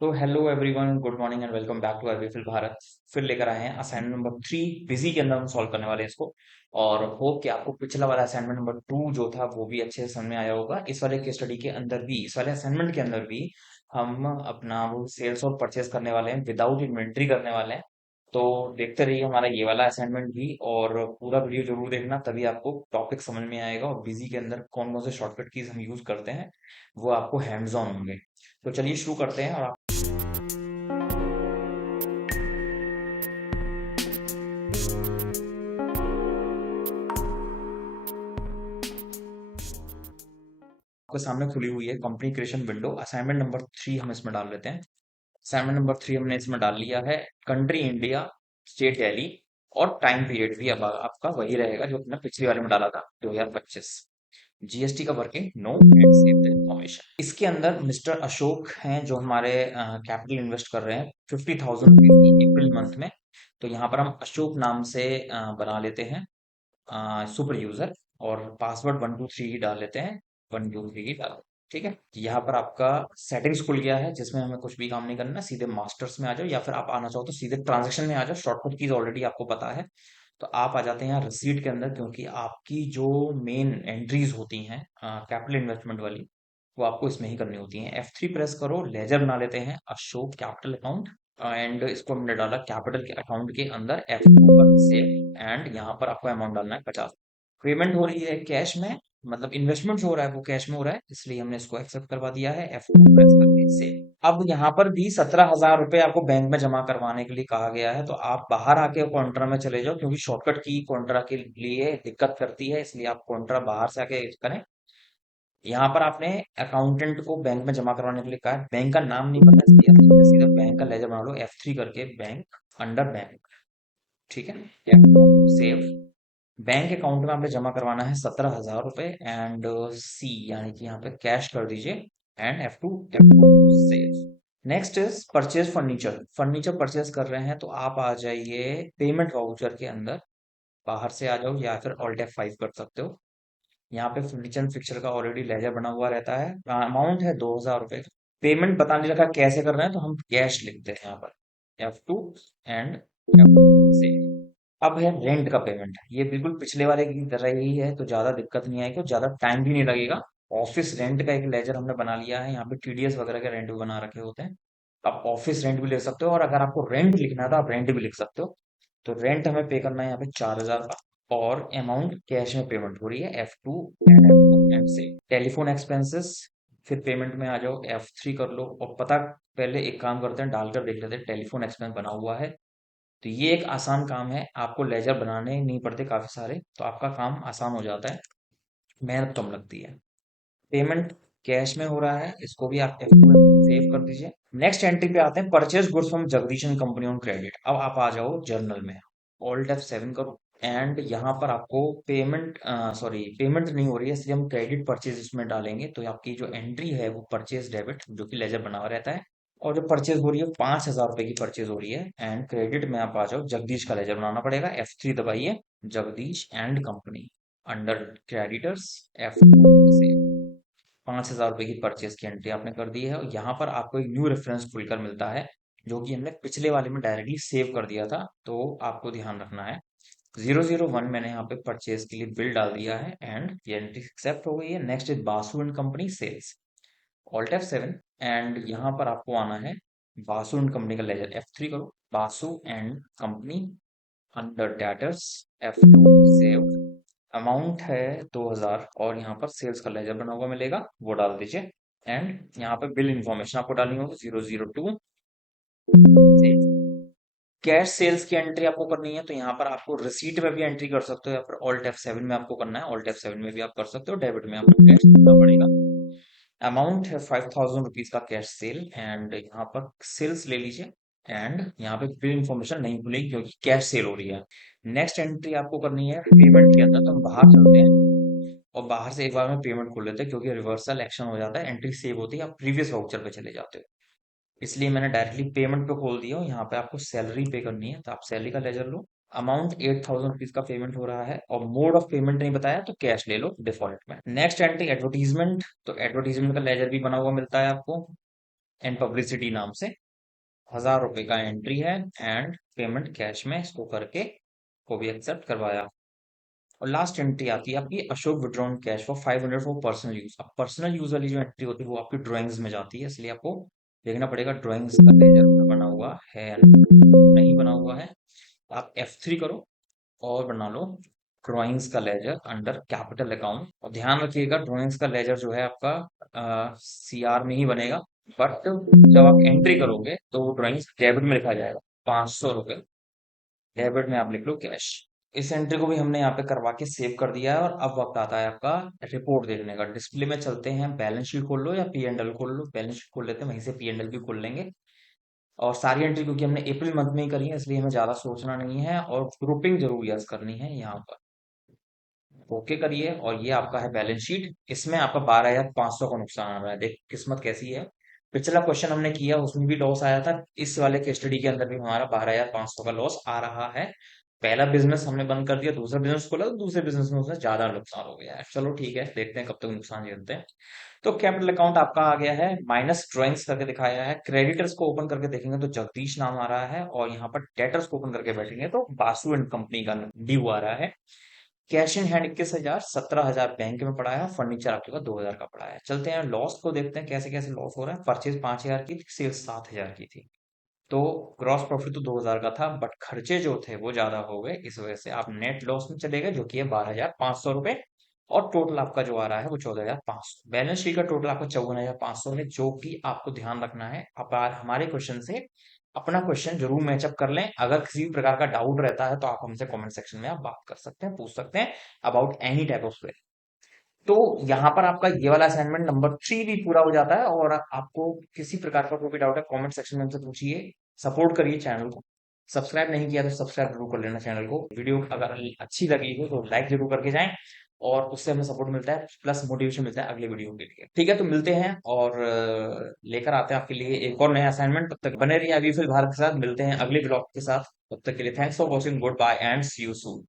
तो hello everyone, good morning and welcome back to अरबीफिल भारत। फिर लेकर आए हैं असाइनमेंट नंबर 3। बिजी के अंदर हम सॉल्व करने वाले हैं इसको। और होप कि आपको पिछला वाला असाइनमेंट नंबर 2 जो था वो भी अच्छे से समझ में आया होगा। इस वाले केस स्टडी के अंदर भी, इस वाले असाइनमेंट के अंदर भी हम अपना वो सेल्स और परचेज करने वाले हैं, विदाउट इन्वेंट्री करने वाले हैं। तो देखते रहिए हमारा ये वाला असाइनमेंट भी, और पूरा वीडियो जरूर देखना, तभी आपको टॉपिक समझ में आएगा और बिजी के अंदर कौन कौन से शॉर्टकट कीज हम यूज करते हैं वो आपको हैंड्स ऑन होंगे। तो चलिए शुरू करते हैं। और आपके सामने खुली हुई है company creation window. Assignment number 3 हम इसमें डाल लेते हैं। असाइनमेंट नंबर 3 हमने इसमें डाल लिया है। कंट्री इंडिया, स्टेट दिल्ली, और टाइम पीरियड भी अब आपका वही रहेगा जो अपने पिछले वाले में डाला था, 2025। जीएसटी का working no and save the information. इसके अंदर मिस्टर अशोक हैं जो हमारे कैपिटल इन्वेस्ट कर रहे हैं 50,000 अप्रैल मंथ में। तो यहाँ पर हम अशोक नाम से बना लेते हैं सुपर यूजर, और पासवर्ड 123 ही डाल लेते हैं। 123 ही डाल, ठीक है। यहाँ पर आपका सेटिंग्स खुल गया है जिसमें हमें कुछ भी काम नहीं करना। सीधे मास्टर्स में आ जाओ, या फिर आप आना चाहो तो सीधे ट्रांजेक्शन में आ जाओ। शॉर्टकट कीज ऑलरेडी आपको पता है। तो आप आ जाते हैं यहाँ रिसीट के अंदर, क्योंकि आपकी जो मेन एंट्रीज होती हैं कैपिटल इन्वेस्टमेंट वाली, वो आपको इसमें ही करनी होती हैं। F3 प्रेस करो, लेजर बना लेते हैं अशोक कैपिटल अकाउंट। एंड इसको हमने डाला कैपिटल के अकाउंट के अंदर, F2 पर सेव। एंड यहाँ पर आपको अमाउंट डालना है 50। पेमेंट हो रही है कैश में, मतलब इन्वेस्टमेंट हो रहा है वो कैश में हो रहा है, इसलिए हमने इसको एक्सेप्ट करवा दिया है। F2 प्रेस करके सेव। अब यहाँ पर भी 17,000 रुपए आपको बैंक में जमा करवाने के लिए कहा गया है। तो आप बाहर आके काउंटर में चले जाओ, क्योंकि शॉर्टकट की काउंटर के लिए दिक्कत करती है, इसलिए आप काउंटर बाहर से आके करें। यहाँ पर आपने अकाउंटेंट को बैंक में जमा करवाने के लिए कहा है। बैंक का नाम नहीं पता, इसलिए आपने सीधा बैंक का लेजर बना लो, F3 करके बैंक, अंडर बैंक, ठीक है। सेव। बैंक अकाउंट में आपने जमा करवाना है 17,000 रुपए, एंड सी यानी कि यहाँ पे कैश कर दीजिए। And F2 save. Next is purchase furniture. Furniture purchase कर रहे हैं तो आप आ जाइए पेमेंट वाउचर के अंदर, बाहर से आ जाओ, या फिर ऑल्ट F5 कर सकते हो। यहाँ पे फर्नीचर फिक्सर का ऑलरेडी लेजर बना हुआ रहता है। अमाउंट है 2,000 रुपए। पेमेंट बता नहीं रखा कैसे कर रहे हैं, तो हम कैश लिखते हैं यहाँ पर, F2 एंड से। अब है रेंट का पेमेंट। ये बिल्कुल पिछले वाले की तरह ही है, तो ज्यादा दिक्कत नहीं आएगी और ज्यादा टाइम भी नहीं लगेगा। ऑफिस रेंट का एक लेजर हमने बना लिया है। यहाँ पे टीडीएस वगैरह के रेंट भी बना रखे होते हैं। आप ऑफिस रेंट भी लिख सकते हो, और अगर आपको रेंट लिखना है तो आप रेंट भी लिख सकते हो। तो रेंट हमें पे करना है यहाँ पे 4,000 का, और अमाउंट कैश में पेमेंट हो रही है, F2 एंड से। टेलीफोन एक्सपेंसेस, फिर पेमेंट में आ जाओ, F3 कर लो। और पता, पहले एक काम करते हैं, डालकर देख लेते हैं टेलीफोन एक्सपेंस बना हुआ है। तो ये एक आसान काम है, आपको लेजर बनाने नहीं पड़ते काफी सारे, तो आपका काम आसान हो जाता है, मेहनत कम लगती है। पेमेंट कैश में हो रहा है, इसको भी आप सेव कर दीजिए। नेक्स्ट एंट्री पे आते हैं, purchase goods from Jagdish and company on credit. अब आप आ जाओ जर्नल में, ऑल्ट F7 करो। एंड यहाँ पर आपको पेमेंट, सॉरी पेमेंट नहीं हो रही है, इसलिए हम क्रेडिट परचेज इसमें डालेंगे। तो आपकी जो एंट्री है वो परचेज डेबिट, जो कि लेजर बना हुआ रहता है। और जो परचेज हो रही है 5,000 रुपए की परचेज हो रही है। एंड क्रेडिट में आप आ जाओ, जगदीश का लेजर बनाना पड़ेगा, F3 दबाइए, Jagdish and company, under creditors, F। 5,000 रुपए की परचेज की एंट्री आपने कर दी है, और यहाँ पर आपको एक न्यू रेफरेंस खुलकर मिलता है, जो कि हमने पिछले वाले में डायरेक्टली सेव कर दिया था। तो आपको ध्यान रखना है, 001 मैंने यहाँ पे परचेज के लिए बिल डाल दिया है, एंड ये एंट्री एक्सेप्ट हो गई है। Next is Basu and company sales, alt F7। And यहाँ पर आपको आना है, बासु एंड कंपनी का लेजर, F3 करो, Basu and company, under debtors, F2 save. Amount है 2,000, और यहाँ पर सेल्स का लेजर बना हुआ मिलेगा, वो डाल दीजिए। एंड यहाँ पे बिल इंफॉर्मेशन आपको डालनी होगी, 002 सेल्स। कैश सेल्स की एंट्री आपको करनी है, तो यहाँ पर आपको रिसीट में भी एंट्री कर सकते हो, या फिर ऑल्ट F7 में आपको करना है। ऑल्ट F7 में भी आप कर सकते हो, डेबिट में आपको कैश करना पड़ेगा। अमाउंट है 5,000 रुपीज का कैश सेल, एंड यहाँ पर सेल्स ले लीजिए। एंड यहाँ पे बिल इंफॉर्मेशन नहीं खुलेगी, क्योंकि कैश सेल हो रही है। नेक्स्ट एंट्री आपको करनी है पेमेंट के अंदर, तो हम बाहर चलते हैं, और बाहर से एक बार में पेमेंट खोल लेते हैं, क्योंकि रिवर्सल एक्शन हो जाता है, एंट्री सेव होती है, आप प्रीवियस वाउचर पे चले जाते हो। इसलिए मैंने डायरेक्टली पेमेंट पे खोल दिया, और यहाँ पे आपको सैलरी पे करनी है, तो आप सैलरी का लेजर लो। अमाउंट 8,000 रुपीज का पेमेंट हो रहा है, और मोड ऑफ पेमेंट नहीं बताया, तो कैश ले लो डिफॉल्ट में। नेक्स्ट एंट्री एडवर्टीजमेंट, तो एडवर्टीजमेंट का लेजर भी बना हुआ मिलता है आपको, एंड पब्लिसिटी नाम से 1000 रुपए का एंट्री है एंड पेमेंट कैश में इसको करके को भी एक्सेप्ट करवाया। और लास्ट एंट्री आती है आपकी Ashok withdrawn cash for 500 for personal use. अब पर्सनल यूज वाली जो एंट्री होती है वो आपकी ड्राइंग्स में जाती है, इसलिए आपको देखना पड़ेगा ड्राइंग्स का लेजर बना हुआ है या नहीं बना हुआ है। आप F3 करो और बना लो ड्राइंग्स का लेजर अंडर कैपिटल अकाउंट। और ध्यान रखिएगा ड्राइंग्स का लेजर जो है आपका CR में ही बनेगा, बट जब आप एंट्री करोगे तो वो ड्राइंग्स डेबिट में लिखा जाएगा, 500 रुपए डेबिट में आप लिख लो कैश। इस एंट्री को भी हमने यहाँ पे करवा के सेव कर दिया है। और अब वक्त आता है आपका रिपोर्ट देखने का। डिस्प्ले में चलते हैं, बैलेंस शीट खोल लो या P&L खोल लो। बैलेंस शीट खोल लेते हैं, वहीं से P&L भी खोल लेंगे। और सारी एंट्री क्योंकि हमने अप्रैल मंथ में ही करी है, इसलिए हमें ज्यादा सोचना नहीं है और ग्रुपिंग जरूर यस करनी है यहाँ पर। ओके करिए और ये आपका है बैलेंस शीट। इसमें आपका 12,500 का नुकसान आ रहा है। देख किस्मत कैसी है। पिछला क्वेश्चन हमने किया उसमें भी लॉस आया था, इस वाले केस स्टडी के अंदर भी हमारा 12,500 का लॉस आ रहा है। पहला बिजनेस हमने बंद कर दिया, दूसरा बिजनेस खोला तो दूसरे बिजनेस में उसमें ज्यादा नुकसान हो गया है। चलो ठीक है, देखते हैं कब तक नुकसान झेलते हैं। तो कैपिटल अकाउंट आपका आ गया है, माइनस ड्राइंग्स करके दिखाया है। क्रेडिटर्स को ओपन करके देखेंगे तो जगदीश नाम आ रहा है, और यहाँ पर डेटर्स को ओपन करके बैठेंगे तो बासु एंड कंपनी का ड्यू आ रहा है। कैश इन हैंड 21,000, 17,000 बैंक में पड़ा है, फर्नीचर आपके पास 2,000 का पड़ा है। चलते हैं लॉस को देखते हैं कैसे कैसे लॉस हो रहा है। परचेज 5,000 की थी, सेल्स 7,000 की थी। तो ग्रॉस प्रॉफिट तो 2,000 का था, बट खर्चे जो थे वो ज्यादा हो गए, इस वजह से आप नेट लॉस में चले गए, जो कि है 12,500 रुपए। और टोटल आपका जो आ रहा है वो 14,500। बैलेंस शीट का टोटल आपका 54,500 है, जो कि आपको ध्यान रखना है। आप हमारे क्वेश्चन से अपना क्वेश्चन जरूर मैचअप कर लें। अगर किसी भी प्रकार का डाउट रहता है तो आप हमसे कमेंट सेक्शन में आप बात कर सकते हैं, पूछ सकते हैं अबाउट एनी टाइप ऑफ। तो यहाँ पर आपका ये वाला असाइनमेंट नंबर 3 भी पूरा हो जाता है। और आपको किसी प्रकार का कोई भी डाउट है कमेंट सेक्शन में हमसे पूछिए। सपोर्ट करिए चैनल को। सब्सक्राइब नहीं किया तो सब्सक्राइब जरूर कर लेना चैनल को। वीडियो अगर अच्छी लगी हो तो लाइक जरूर करके जाएं, और उससे हमें सपोर्ट मिलता है, प्लस मोटिवेशन मिलता है अगले वीडियो के लिए। ठीक है, तो मिलते हैं और लेकर आते हैं आपके लिए एक और नया असाइनमेंट। तब तक बने रहिए अभी फिर भारत के साथ। मिलते हैं अगले ब्लॉग के साथ। तब तक के लिए thanks for watching, goodbye and see you soon.